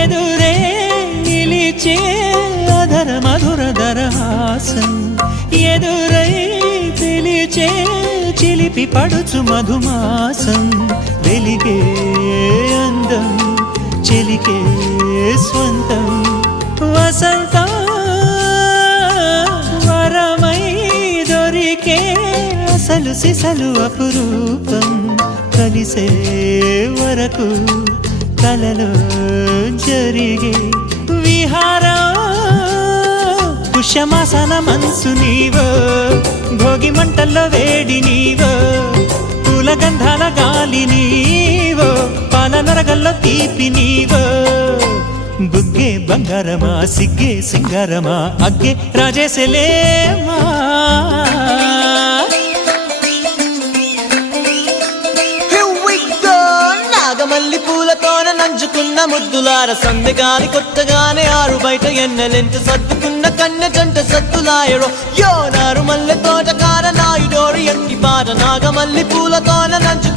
ఎదురే నిలిచే అధర మధుర దరహాసం ఎదురై పిలిచే చిలిపి పడుచు మధుమాసం వెలిగే అందం చెలికే స్వంతం వసంతం వరమై దొరికే అసలు సిసలు అపురూపం కలిసే వరకు కలలో జరిగే విహారం పుష్యమాసన మనసు నీవో భోగి మంటల్లో వేడి నీవో పూల గంధాల గాలి నీవో పాల నరగల్లో తీపి నీవో బుగ్గే బంగారమా సిగ్గే సింగారమా అగ్గే రాజేసలేమా మల్లి పూలతోన నంచుకున్న ముద్దులార సందెగాని కొత్తగానే ఆరు బయట ఎన్నెలెంట సర్దుకున్న కన్నె జంట సత్తులాయరో యో నారు మల్లె తోట కార నాయుడోరి ఎట్టి పాట నాగమల్లి పూలతోన నంచు